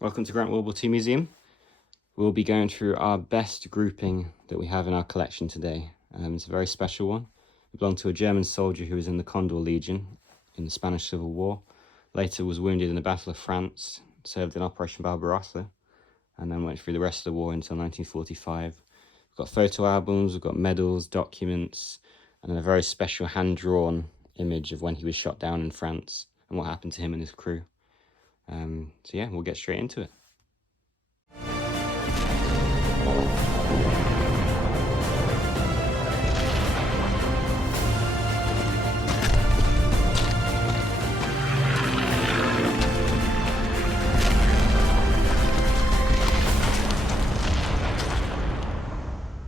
Welcome to Grant World War II Museum. We'll be going through our best grouping that we have in our collection today. It's a very special one. It belonged to a German soldier who was in the Condor Legion in the Spanish Civil War. Later was wounded in the Battle of France, served in Operation Barbarossa, and then went through the rest of the war until 1945. We've got photo albums, we've got medals, documents, and then a very special hand-drawn image of when he was shot down in France and what happened to him and his crew. So yeah, we'll get straight into it.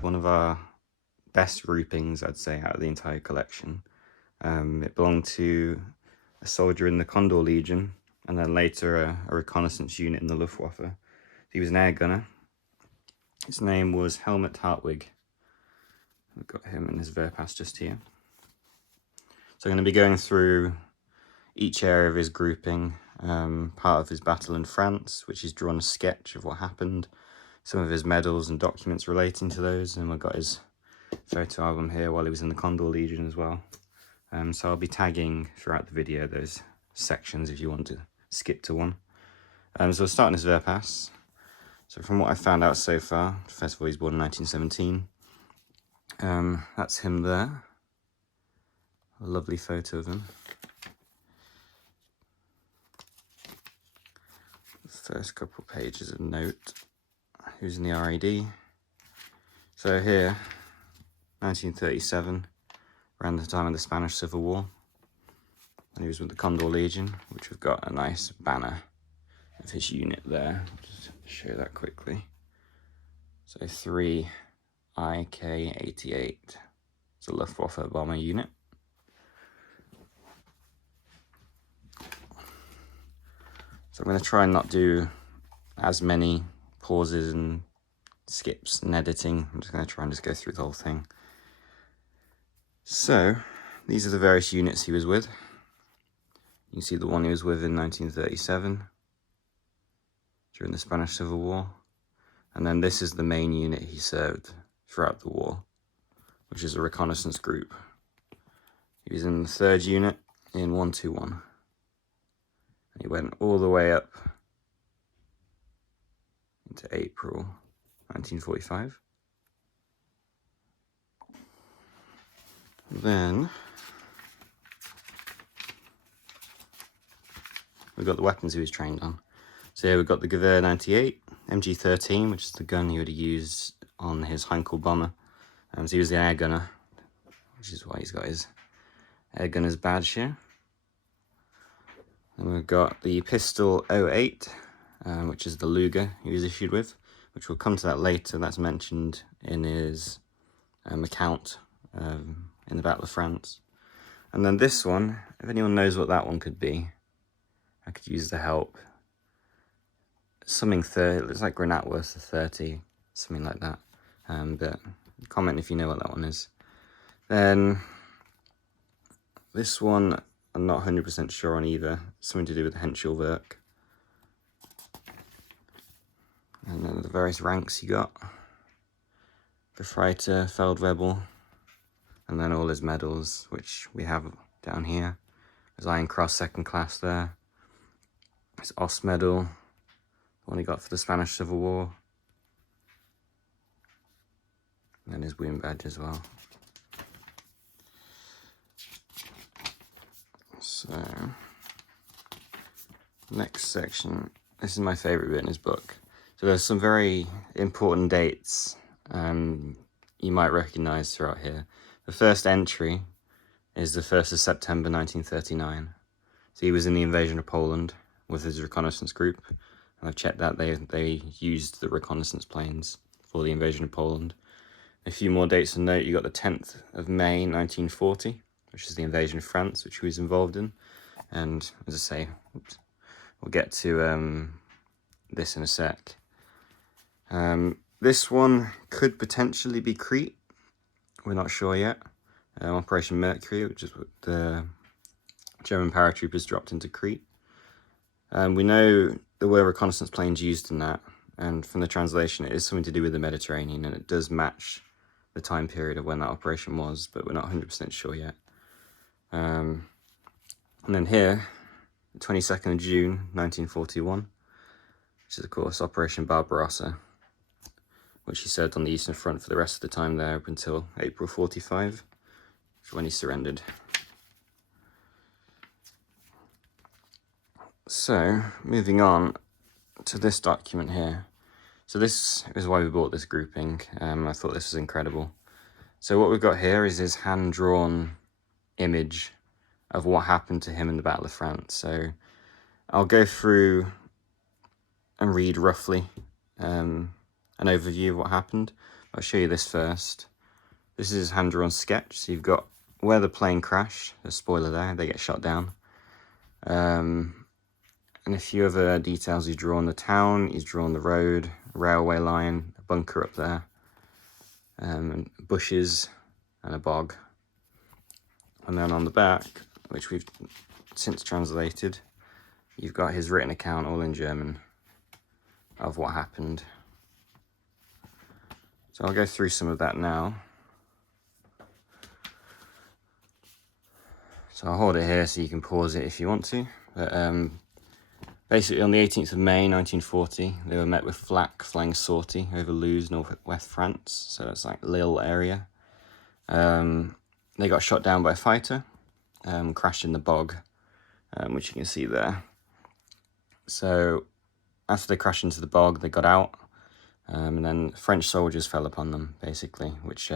One of our best groupings, I'd say, out of the entire collection. It belonged to a soldier in the Condor Legion, and then later a reconnaissance unit in the Luftwaffe. He was an air gunner. His name was Helmut Hartwig. We've got him in his Wehrpass just here. So I'm going to be going through each area of his grouping, part of his battle in France, which he's drawn a sketch of what happened, some of his medals and documents relating to those, and we've got his photo album here while he was in the Condor Legion as well. So I'll be tagging throughout the video those sections if you want to skip to one. So we'll start in his Wehrpass. So from what I found out so far, first of all, he's born in 1917. That's him there. A lovely photo of him. The first couple pages of note. Who's in the RAD? So here, 1937, around the time of the Spanish Civil War. And he was with the Condor Legion, which we've got a nice banner of his unit there. Just show that quickly. So 3 IK-88. It's a Luftwaffe bomber unit. So I'm going to try and not do as many pauses and skips and editing. I'm just going to try and just go through the whole thing. So these are the various units he was with. You can see the one he was with in 1937 during the Spanish Civil War. And then this is the main unit he served throughout the war, which is a reconnaissance group. He was in the 3rd unit in 121. And he went all the way up into April 1945. Then we've got the weapons he was trained on. So here we've got the Gewehr 98, MG13, which is the gun he would have used on his Heinkel bomber. So he was the air gunner, which is why he's got his air gunner's badge here. And we've got the pistol 08, which is the Luger he was issued with, which we'll come to that later. That's mentioned in his account in the Battle of France. And then this one, if anyone knows what that one could be, I could use the help. Something 30, it looks like Granatworth 30, something like that. But comment if you know what that one is. Then this one, I'm not 100% sure on either. Something to do with the Henschelwerk. And then the various ranks you got. Befreiter, Feldwebel, and then all his medals, which we have down here. His Iron Cross 2nd class there. His Ost medal, the one he got for the Spanish Civil War. And his wound badge as well. So, next section. This is my favourite bit in his book. So there's some very important dates you might recognise throughout here. The first entry is the 1st of September 1939. So he was in the invasion of Poland with his reconnaissance group. And I've checked that they used the reconnaissance planes for the invasion of Poland. A few more dates to note. You got the 10th of May 1940, which is the invasion of France, which he was involved in. And as I say, we'll get to this in a sec. This one could potentially be Crete. We're not sure yet. Operation Mercury, which is what the German paratroopers dropped into Crete. We know there were reconnaissance planes used in that, and from the translation it is something to do with the Mediterranean, and it does match the time period of when that operation was, but we're not 100% sure yet. And then here, 22nd of June 1941, which is of course Operation Barbarossa, which he served on the Eastern Front for the rest of the time there up until April 45, when he surrendered. So, moving on to this document here. So this is why we bought this grouping. I thought this was incredible. So what we've got here is his hand-drawn image of what happened to him in the Battle of France. So I'll go through and read roughly an overview of what happened. I'll show you this first. This is his hand-drawn sketch. So you've got where the plane crashed, a spoiler there, they get shot down. And a few other details. He's drawn the town, he's drawn the road, a railway line, a bunker up there, and bushes and a bog. And then on the back, which we've since translated, you've got his written account all in German of what happened. So I'll go through some of that now. So I'll hold it here so you can pause it if you want to. But basically, on the 18th of May 1940, they were met with flak flying a sortie over Luz, northwest France. So it's like Lille area. They got shot down by a fighter, crashed in the bog, which you can see there. So after they crashed into the bog, they got out, and then French soldiers fell upon them, basically, which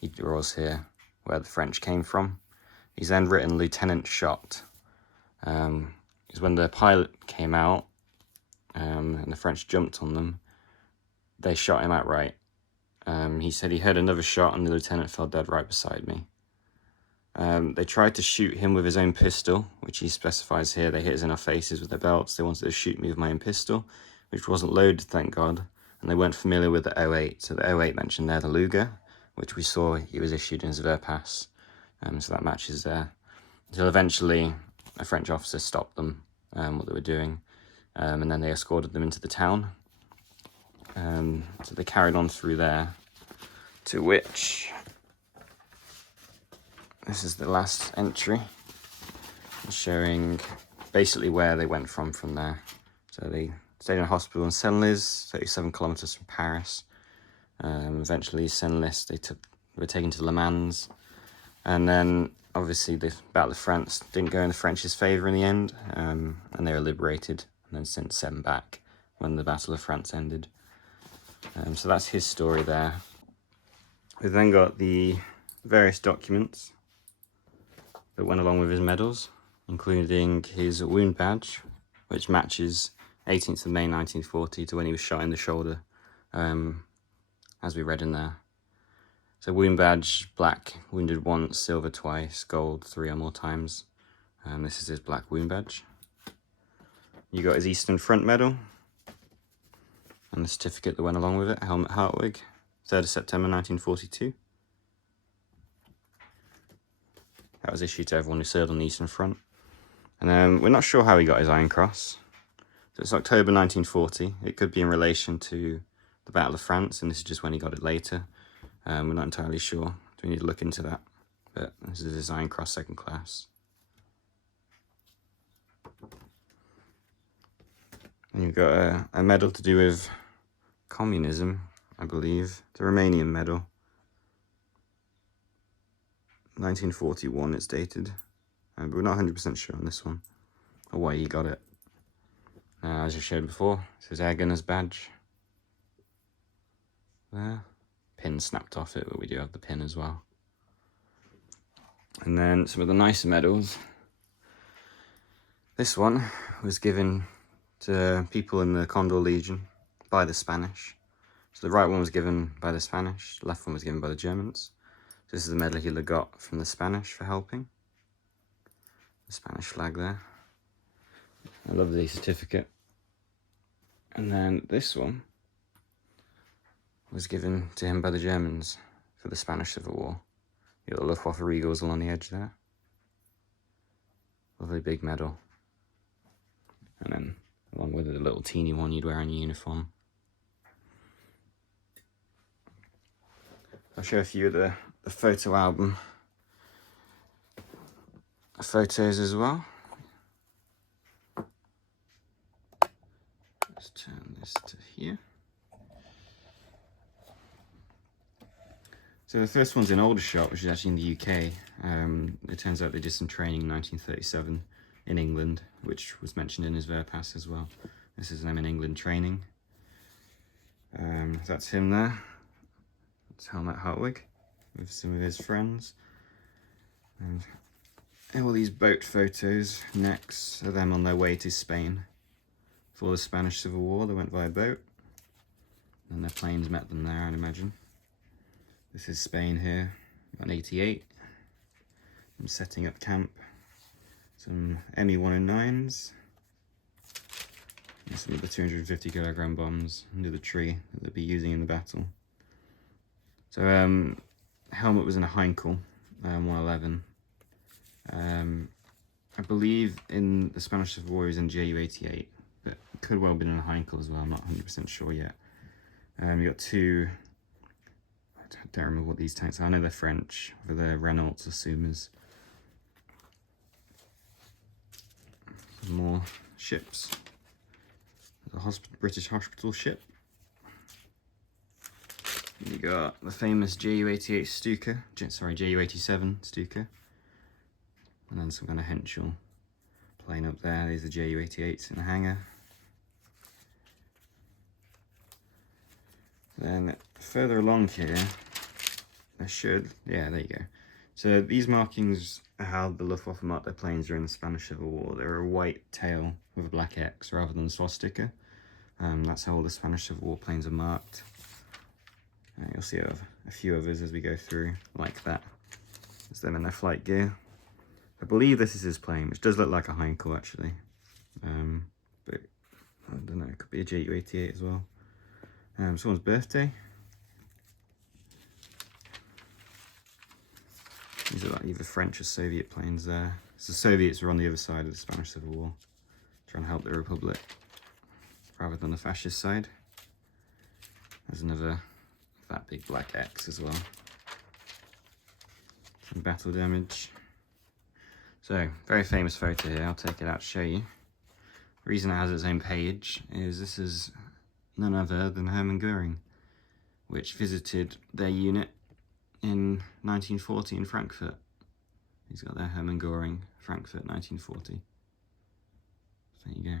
he draws here where the French came from. He's then written lieutenant shot. Is when the pilot came out and the French jumped on them, they shot him outright. He said he heard another shot and the lieutenant fell dead right beside me. They tried to shoot him with his own pistol, which he specifies here. They hit us in our faces with their belts. They wanted to shoot me with my own pistol, which wasn't loaded, thank God. And they weren't familiar with the 08. So the 08 mentioned there, the Luger, which we saw he was issued in his Wehrpass. So that matches there. Until eventually a French officer stopped them, what they were doing, and then they escorted them into the town. So they carried on through there, to which, this is the last entry, showing basically where they went from there. So they stayed in a hospital in Senlis, 37 kilometers from Paris. Eventually Senlis, they were taken to Le Mans. And then, obviously, the Battle of France didn't go in the French's favour in the end, and they were liberated and then sent back when the Battle of France ended. So that's his story there. We've then got the various documents that went along with his medals, including his wound badge, which matches 18th of May 1940 to when he was shot in the shoulder, as we read in there. So wound badge, black, wounded once, silver twice, gold 3 or more times. This is his black wound badge. You got his Eastern Front medal and the certificate that went along with it, Helmut Hartwig, 3rd of September 1942. That was issued to everyone who served on the Eastern Front. And we're not sure how he got his Iron Cross. So it's October 1940. It could be in relation to the Battle of France, and this is just when he got it later. We're not entirely sure. We need to look into that. But this is his Iron Cross 2nd class. And you've got a medal to do with communism, I believe. The Romanian medal. 1941 it's dated. But we're not 100% sure on this one, or why he got it. As I showed before, it's his Air Gunner's badge. There. Pin snapped off it, but we do have the pin as well. And then some of the nicer medals. This one was given to people in the Condor Legion by the Spanish. So the right one was given by the Spanish, the left one was given by the Germans. So this is the medal he got from the Spanish for helping. The Spanish flag there. I love the certificate. And then this one was given to him by the Germans for the Spanish Civil War. You got the Luftwaffe Eagles along the edge there. Lovely big medal. And then along with the little teeny one you'd wear on your uniform. I'll show a few of the photo album photos as well. Let's turn this to here. So the first one's in Aldershot, which is actually in the UK. It turns out they did some training in 1937 in England, which was mentioned in his Wehrpass as well. This is them in England training. That's him there. It's Helmut Hartwig with some of his friends. And all these boat photos next are them on their way to Spain. For the Spanish Civil War, they went via boat. And their planes met them there, I'd imagine. This is Spain here, on 88. I'm setting up camp. Some ME-109s. And some of the 250 kilogram bombs under the tree that they'll be using in the battle. So Helmut was in a Heinkel 111. I believe in the Spanish Civil War he was in Ju-88, but it could well have been in a Heinkel as well, I'm not 100% sure yet. You got two, I don't remember what these tanks are, I know they're French, for the Renaults or Sumas. Some more ships. The British hospital ship. You got the famous Ju-88 Stuka, Ju-87 Stuka. And then some kind of Henschel plane up there. These are Ju-88s in the hangar. Then further along here, there you go. So these markings are how the Luftwaffe marked their planes during the Spanish Civil War. They're a white tail with a black X rather than the swastika. That's how all the Spanish Civil War planes are marked. You'll see a few others as we go through, like that. It's them in their flight gear. I believe this is his plane, which does look like a Heinkel actually. But I don't know, it could be a Ju-88 as well. Someone's birthday. These are like either French or Soviet planes there. So the Soviets were on the other side of the Spanish Civil War, trying to help the Republic, rather than the fascist side. There's another, that big black X as well. Some battle damage. So, very famous photo here, I'll take it out to show you. The reason it has its own page is this is none other than Hermann Goering, which visited their unit in 1940 in Frankfurt. He's got their Hermann Goering, Frankfurt, 1940. There you go.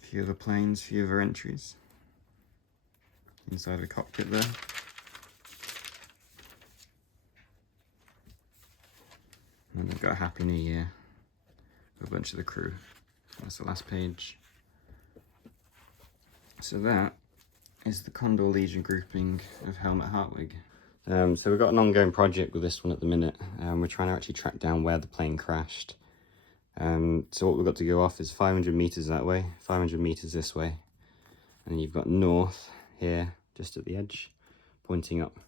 A few other planes, a few other entries. Inside the cockpit there. And they've got a Happy New Year for a bunch of the crew. That's the last page. So that is the Condor Legion grouping of Helmut Hartwig. So we've got an ongoing project with this one at the minute. We're trying to actually track down where the plane crashed. So what we've got to go off is 500 meters that way, 500 meters this way. And then you've got north here, just at the edge, pointing up.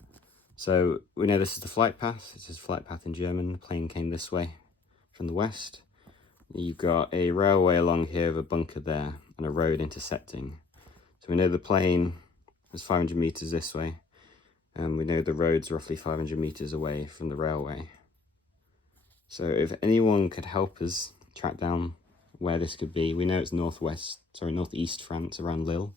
So we know this is the flight path. This is flight path in German. The plane came this way from the west. You've got a railway along here with a bunker there and a road intersecting. So we know the plane is 500 meters this way, and we know the road's roughly 500 meters away from the railway. So if anyone could help us track down where this could be, we know it's northeast France, around Lille.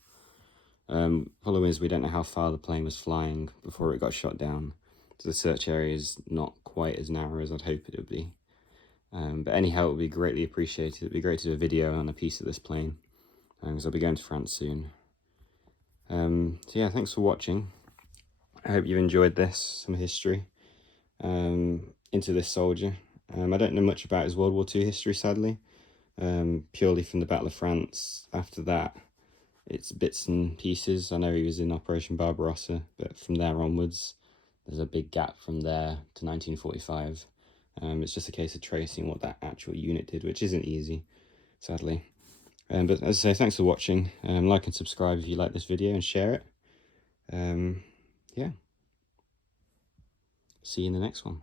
Problem is we don't know how far the plane was flying before it got shot down, so the search area is not quite as narrow as I'd hope it would be. But any help would be greatly appreciated. It'd be great to do a video on a piece of this plane, because I'll be going to France soon. So yeah, thanks for watching. I hope you enjoyed this, some history into this soldier. I don't know much about his World War II history, sadly, purely from the Battle of France. After that, it's bits and pieces. I know he was in Operation Barbarossa, but from there onwards, there's a big gap from there to 1945. It's just a case of tracing what that actual unit did, which isn't easy, sadly. But as I say, thanks for watching. Like and subscribe if you like this video and share it. Yeah. See you in the next one.